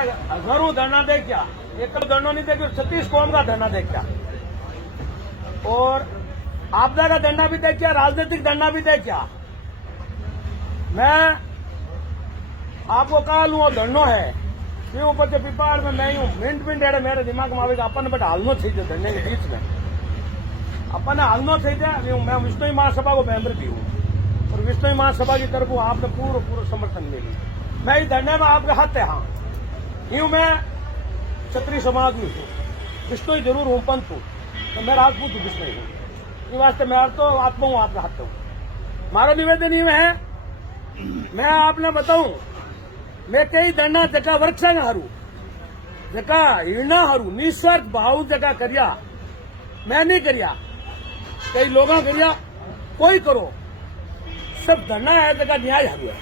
हजारों धरना दे क्या, एक धरना नहीं दे, 36 कौम का धरना दे क्या, और आपदा का धरना भी दे क्या, राजनीतिक धरना भी दे क्या। मैं आपको कहा लू वो धरनो है ये ऊपर से पिपाड़ में मैं यूं मिनट मिनट एड़े मेरे दिमाग में आवेगा अपन बट हालनो चाहिए धरने के बीच में अपन हालनो चाहिए। मैं विष्णु महासभा को मेंबर भी हूँ और विष्णु महासभा की तरफ आपने पूरा समर्थन मिली। मैं इस धरने में आपके हाथ है। हाँ यूं मैं क्षत्रिय समाज में हूँ, विष्णु जरूर हूँ, पंथ हूँ, तो मैं राजपूत हूँ, विष्णु हूँ, इस वास्ते मैं तो आत्मा हूँ आपके हाथ हूँ। मारो निवेदन ये है, मैं आपने बताऊं मैं कई धरना जका वर्कशॉप हरू जका हिरणा हरू निस्वार्थ भाव जका करिया मैं नहीं करिया, कई लोगों करिया, कोई करो सब धरना है जका न्याय हरू है,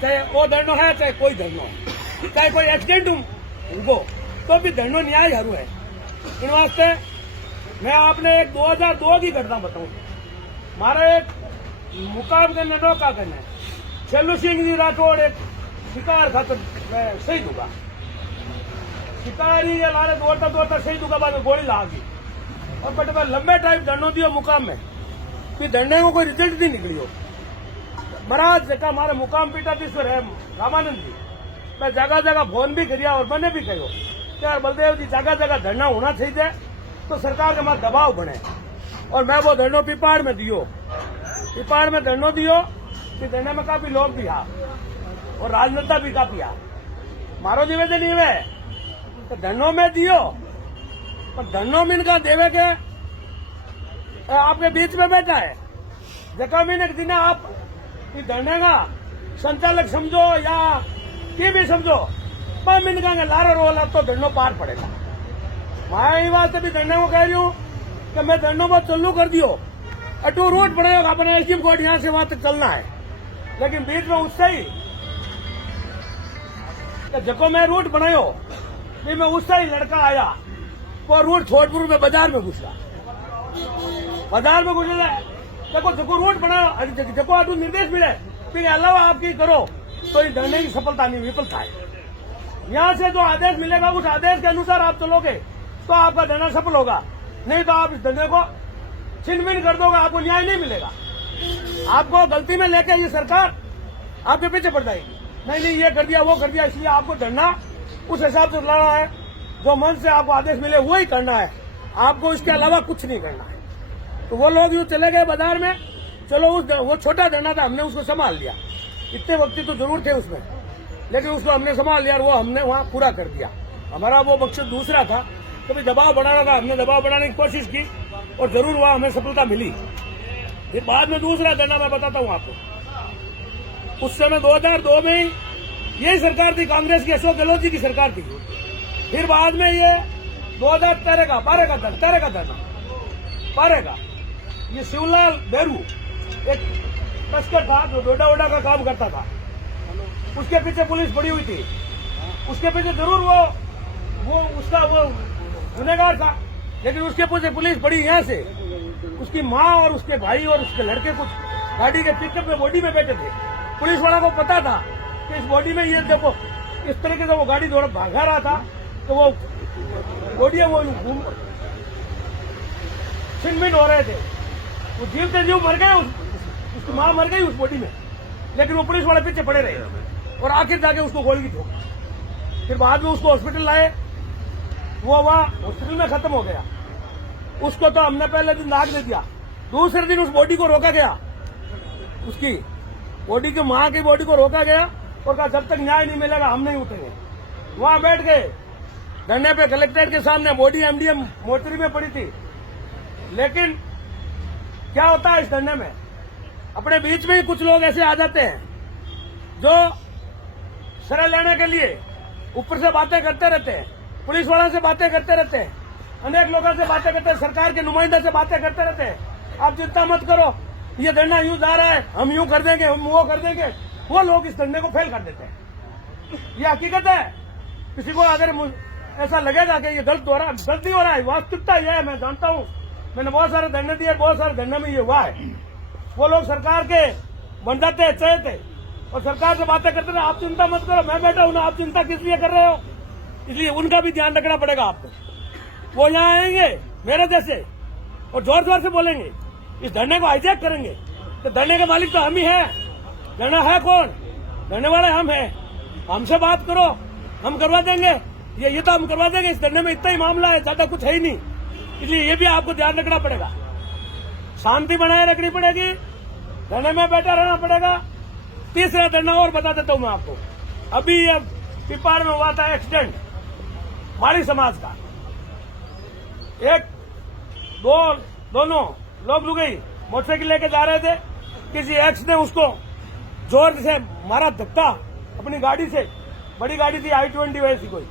चाहे वो धरनो है चाहे कोई धरनो है, चाहे कोई एक्सीडेंट उनको तो भी धरनो न्याय हरू है। इन वास्ते मैं आपने एक 2002 की घटना बताऊं। मारे एक मुकाम करने नौका करने छेलू सिंह जी राठौड़ एक शिकार खातर मैं शहीद होगा, शिकारी ये लारे दौड़ता दौड़ता शहीद होगा, बाद में गोली लागी और बट मैं लंबे टाइम धरनो दियो मुकाम में, फिर धरने को कोई रिजल्ट नहीं निकली हो। महाराज जगह हमारे मुकाम पीठाधीश्वर है रामानंद जी, मैं जगह जगह फोन भी करिया और मैंने भी कहो यार बलदेव जी जगह जगह धरना होना चाहिए तो सरकार के मां दबाव बने, और मैं वो धरनो पिपाड़ में दियो, पिपाड़ में धरनो दियो, फिर धरने में काफी लोग भी आ और राजनेता भी काफी आ। मारो निवेदन ये है तो धरनों में दियो, पर धरनों में इनका देवे के आपके बीच में बैठा है जगह में एक दिन आप धरने का संचालक समझो या ये भी समझो, पर मिनका लारा रोला तो धरनों पार पड़ेगा। मैं बात भी धरने को कह रही हूँ कि मैं धरनों पर चालू कर दियो, अटू रोड पड़ेगा अपने एसडीएम कोर्ट यहां से वहां तक चलना है, लेकिन बीच में उससे ही जको मैं रूट बनायो फिर मैं उससे ही लड़का आया वो रूट छोटपुर में बाजार में घुसा, बाजार में घुसा देखो जको रूट बनाओ जको आटू निर्देश मिले फिर अलावा आपकी करो तो इस धरने की सफलता नहीं विफलता है। यहाँ से जो आदेश मिलेगा उस आदेश के अनुसार आप चलोगे तो आपका धरना सफल होगा, नहीं तो आप इस धरने को छिन भिन कर दोगे, आपको न्याय नहीं मिलेगा। आपको गलती में लेके ये सरकार आपके पीछे पड़ जाएगी, नहीं ये कर दिया वो कर दिया, इसलिए आपको धरना उस हिसाब से लड़ना है, जो मन से आपको आदेश मिले वो ही करना है, आपको इसके अलावा कुछ नहीं करना है। तो वो लोग यूं चले गए बाजार में, चलो वो छोटा धरना था हमने उसको संभाल लिया, इतने वक्त तो जरूर थे उसमें, लेकिन उसको हमने संभाल लिया और वो हमने वहां पूरा कर दिया। हमारा वो मकसद दूसरा था, कभी दबाव बढ़ाना था, हमने दबाव बढ़ाने की कोशिश की और जरूर वहां हमें सफलता मिली। फिर बाद में दूसरा धरना मैं बताता हूं आपको, उस समय 2002 में ही यही सरकार थी, कांग्रेस की, अशोक गहलोत जी की सरकार थी। फिर बाद में ये 2013 का पारे का धरना पारे का, ये शिवलाल बेरू एक तस्कर था जो डोडा का काम करता था, उसके पीछे पुलिस पड़ी हुई थी, उसके पीछे जरूर वो उसका वो गुनहगार था, लेकिन उसके पीछे पुलिस पड़ी यहाँ से, उसकी माँ और उसके भाई और उसके लड़के कुछ गाड़ी के पिकअप में बॉडी में बैठे थे। पुलिस वाला को पता था कि इस बॉडी में ये देखो इस तरीके से वो गाड़ी दौड़ भागा रहा था, तो वो बॉडी वो छिनभिन हो रहे थे, वो जीव से जीव मर गए, उसकी माँ मर गई उस बॉडी में, लेकिन वो पुलिस वाले पीछे पड़े रहे और आखिर जाके उसको गोली की ठोक। फिर बाद में उसको हॉस्पिटल लाए, वो वहां हॉस्पिटल में खत्म हो गया। उसको तो हमने पहले दिन दाग दे दिया, दूसरे दिन उस बॉडी को रोका गया, उसकी बॉडी की मां की बॉडी को रोका गया और कहा जब तक न्याय नहीं मिलेगा हम नहीं उठेंगे। वहां बैठ गए धरने पे कलेक्ट्रेट के सामने, बॉडी एमडीएम मोर्चरी में पड़ी थी। लेकिन क्या होता है इस धरने में, अपने बीच में ही कुछ लोग ऐसे आ जाते हैं जो शरण लेने के लिए ऊपर से बातें करते रहते हैं, पुलिस वालों से बातें करते रहते हैं, अनेक लोगों से बातें करते हैं, सरकार के नुमाइंदे से बातें करते रहते हैं। आप चिंता मत करो, ये धरना यूं जा रहा है, हम यूं कर देंगे, हम वो कर देंगे। वो लोग इस धरने को फेल कर देते हैं। ये हकीकत है। किसी को अगर ऐसा लगेगा कि ये गलत नहीं हो रहा है, वास्तविकता यह है, मैं जानता हूं, मैंने बहुत सारे धरने दिए, बहुत सारे धरने में ये हुआ है। वो लोग सरकार के बन जाते हैं, चहेते और सरकार से बातें करते रहे। आप चिंता मत करो, मैं बैठा हूं ना, आप चिंता किस लिए कर रहे हो? इसलिए उनका भी ध्यान रखना पड़ेगा आपको। वो यहाँ आएंगे मेरे जैसे और जोर जोर से बोलेंगे, इस धरने को हाईजैक करेंगे, तो धरने के मालिक तो हम ही हैं। धरना है कौन? धरने वाले हम हैं। हमसे बात करो, हम करवा देंगे। ये तो हम करवा देंगे। इस धरने में इतना ही मामला है, ज्यादा कुछ है ही नहीं। इसलिए ये भी आपको ध्यान रखना पड़ेगा, शांति बनाए रखनी पड़ेगी, धरने में बैठा रहना पड़ेगा। तीसरा धरना और बता देता हूं मैं आपको। अभी ये पिपाड़ में हुआ था एक्सीडेंट, माड़ी समाज का। दोनों लोग रुके मोटरसाइकिल लेके जा रहे थे, किसी एक्स ने उसको जोर से मारा धक्का अपनी गाड़ी से। बड़ी गाड़ी थी i20 वैसी कोई,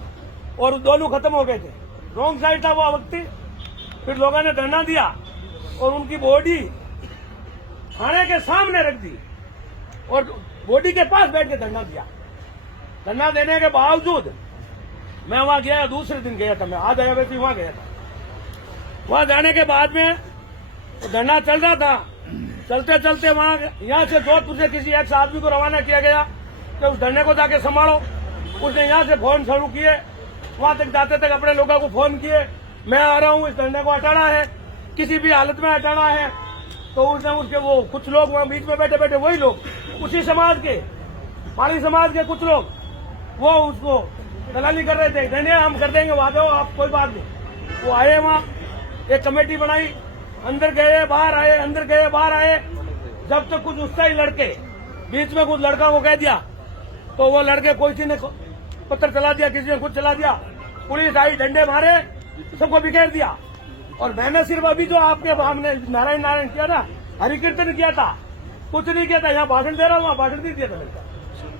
और दोनों खत्म हो गए थे। रॉन्ग साइड था वो व्यक्ति। फिर लोगों ने धरना दिया और उनकी बॉडी थाने के सामने रख दी और बॉडी के पास बैठ के धरना दिया। धरना देने के बावजूद मैं वहां गया, दूसरे दिन गया था मैं, आज आया वैसे वहां गया था। वहां जाने के बाद में तो धरना चल रहा था, चलते चलते वहां यहाँ से जोधपुर से किसी एक आदमी को रवाना किया गया कि उस धरने को जाके संभालो। उसने यहाँ से फोन शुरू किए, वहां तक जाते तक अपने लोगों को फोन किए, मैं आ रहा हूँ, इस धरने को हटाना है, किसी भी हालत में हटाना है। तो उसने उसके वो कुछ लोग वहां बीच में बैठे बैठे, वही लोग उसी समाज के, माली समाज के कुछ लोग, वो उसको दलाली कर रहे थे। धरने हम कर देंगे, वहां जाओ आप, कोई बात नहीं। वो आए वहां, एक कमेटी बनाई, अंदर गए बाहर आए, अंदर गए बाहर आए। जब तक कुछ उसका ही लड़के बीच में कुछ लड़का को कह दिया, तो वो लड़के कोई ने पत्थर चला दिया, किसी ने कुछ चला दिया, पुलिस आई, डंडे मारे, सबको बिखेर दिया। और मैंने सिर्फ अभी जो आपके हमने नारायण किया ना, हरि कीर्तन किया था, कुछ नहीं किया था। यहाँ भाषण दे रहा हूँ, वहाँ भाषण नहीं दिया था,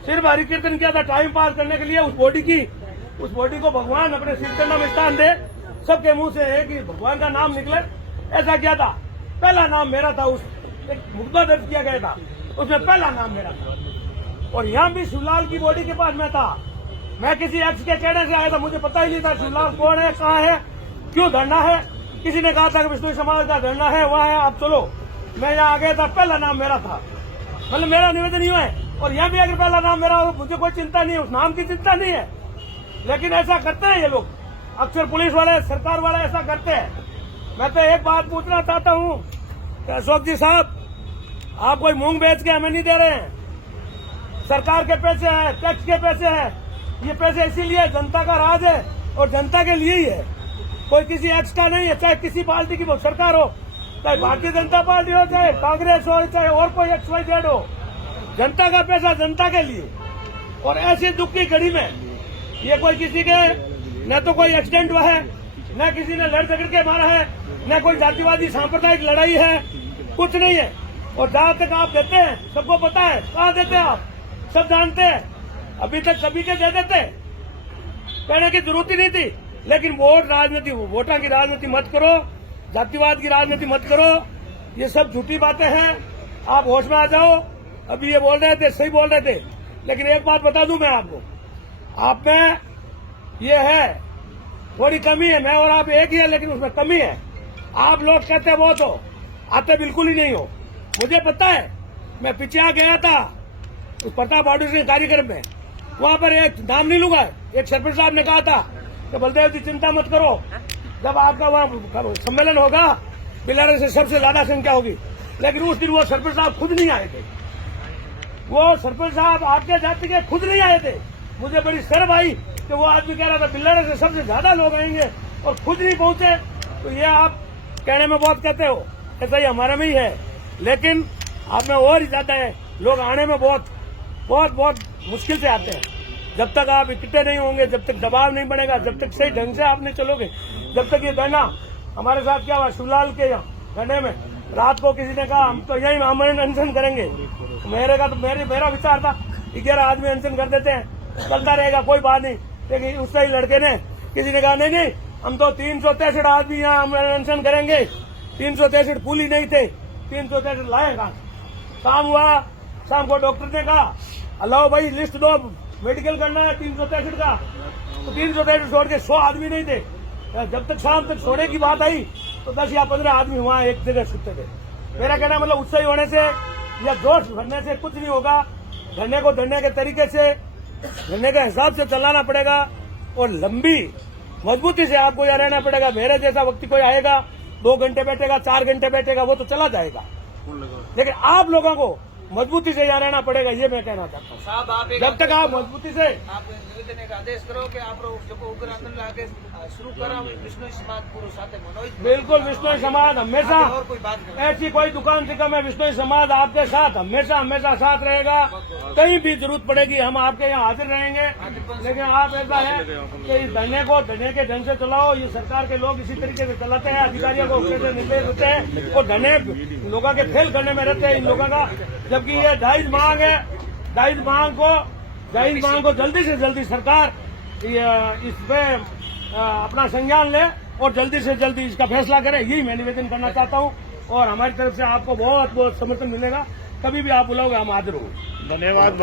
सिर्फ हरि कीर्तन किया था टाइम पास करने के लिए। उस बॉडी को भगवान अपने कीर्तन में स्थान दे, सबके मुंह से है कि भगवान का नाम निकले, ऐसा किया था। पहला नाम मेरा था, उस एक मुकदमा दर्ज किया गया था, उसमें पहला नाम मेरा था। और यहाँ भी शिवलाल की बॉडी के पास मैं था। मैं किसी एक्स के कहने से आया था, मुझे पता ही नहीं था शिवलाल कौन है, कहाँ है, क्यों धरना है। किसी ने कहा था कि विष्णु समाज का धरना है, वहाँ है, आप चलो। मैं यहाँ आ गया था, पहला नाम मेरा था, मतलब मेरा निवेदन ही है। और यहाँ भी अगर पहला नाम मेरा हो, मुझे कोई चिंता नहीं है, उस नाम की चिंता नहीं है। लेकिन ऐसा करते हैं ये लोग, अक्सर पुलिस वाले, सरकार वाले ऐसा करते हैं। मैं तो एक बात पूछना चाहता हूँ कि अशोक जी साहब, आप कोई मूंग बेच के हमें नहीं दे रहे हैं। सरकार के पैसे हैं, टैक्स के पैसे हैं, ये पैसे इसीलिए जनता का राज है और जनता के लिए ही है, कोई किसी एक्स का नहीं है। चाहे किसी पार्टी की सरकार हो, चाहे भारतीय जनता पार्टी हो, चाहे कांग्रेस हो, चाहे और कोई XYZ हो, जनता का पैसा जनता के लिए। और ऐसी दुख की घड़ी में ये कोई किसी के न तो कोई एक्सीडेंट हुआ है, न किसी ने लड़ झगड़ के मारा है, न कोई जातिवादी सांप्रदायिक लड़ाई है, कुछ नहीं है। और जहां तक आप देते हैं, सबको पता है कहाँ देते हैं आप, सब जानते हैं। अभी तक सभी के दे देते, कहने की जरूरत ही नहीं थी। लेकिन वोट राजनीति, वोटा की राजनीति मत करो, जातिवाद की राजनीति मत करो, ये सब झूठी बातें हैं। आप होश में आ जाओ। अभी ये बोल रहे थे, सही बोल रहे थे, लेकिन एक बात बता दूं मैं आपको, आप में ये है थोड़ी कमी है। मैं और आप एक ही है, लेकिन उसमें कमी है। आप लोग कहते बहुत हो, आते बिल्कुल ही नहीं हो। मुझे पता है, मैं पीछे गया था उस प्रताप बाडू के कार्यक्रम में, वहां पर एक नाम नहीं लूंगा, एक सरपंच साहब ने कहा था कि बलदेव जी चिंता मत करो, जब आपका वहां सम्मेलन होगा बिलारे से सबसे ज्यादा संख्या होगी। लेकिन उस दिन वो सरपंच साहब खुद नहीं आए थे, वो सरपंच साहब आपके जाति के खुद नहीं आए थे। मुझे बड़ी शर्म आई कि वो आदमी कह रहा था बिलारे से सबसे ज्यादा लोग आएंगे और खुद नहीं पहुंचे। तो ये आप कहने में बहुत कहते हो, ऐसा ही हमारे में ही है, लेकिन आप में और ही ज्यादा है। लोग आने में बहुत बहुत बहुत मुश्किल से आते हैं। जब तक आप इकट्ठे नहीं होंगे, जब तक दबाव नहीं बनेगा, जब तक सही ढंग से आप नहीं चलोगे, जब तक ये धरना हमारे साथ क्या हुआ शिवलाल के धरने में, रात को किसी ने कहा हम तो यही अनशन करेंगे। मेरा विचार था 11 आदमी अनशन कर देते हैं, चलता रहेगा, कोई बात नहीं। लेकिन उससे ही लड़के ने, किसी ने कहा नहीं हम तो 363 आदमी यहाँ हम अनशन करेंगे। 363 पुली नहीं थे, 363 लाएगा। शाम हुआ, शाम को डॉक्टर ने कहा अलाओ भाई लिस्ट दो, मेडिकल करना है 363 का। तो 363 छोड़ के 100 आदमी नहीं थे। जब तक शाम तक सोने की बात आई तो 10 या 15 आदमी वहां एक जगह सुनते थे। मेरा कहना मतलब उत्साही होने से या जोश भरने से कुछ नहीं होगा। धरने को धरने के तरीके से, धरने के हिसाब से चलाना पड़ेगा। और लंबी मजबूती से आपको यहाँ रहना पड़ेगा। मेरे जैसा व्यक्ति कोई आएगा 2 घंटे बैठेगा, 4 घंटे बैठेगा, वो तो चला जाएगा, लेकिन आप लोगों को मजबूती से यहाँ रहना पड़ेगा, ये मैं कहना चाहता हूँ। साहब आप जब तक आप मजबूती से आप निवेदन एक आदेश करो कि आप जो उग्र आंदोलन आगे शुरू करा विष्णु समाज पूरा साथ मनोज बिल्कुल विष्णु समाज हमेशा और कोई बात करें। ऐसी कोई दुकान से कम है, विष्णु समाज आपके साथ हमेशा हमेशा साथ रहेगा। कहीं भी जरूरत पड़ेगी हम आपके यहाँ हाजिर रहेंगे। लेकिन आप ऐसा है कि इस धरने को धरने के ढंग से चलाओ। ये सरकार के लोग इसी तरीके से चलाते हैं, अधिकारियों को कैसे निर्देश देते हैं और धरने लोगों के फेल करने में रहते हैं इन लोगों का। जबकि ये जायज मांग है, जायज मांग को जल्दी से जल्दी सरकार इस पे अपना संज्ञान ले और जल्दी से जल्दी इसका फैसला करे, यही मैं निवेदन करना चाहता हूँ। और हमारी तरफ से आपको बहुत बहुत समर्थन मिलेगा। कभी भी आप बुलाओगे हम हाजिर होंगे। धन्यवाद।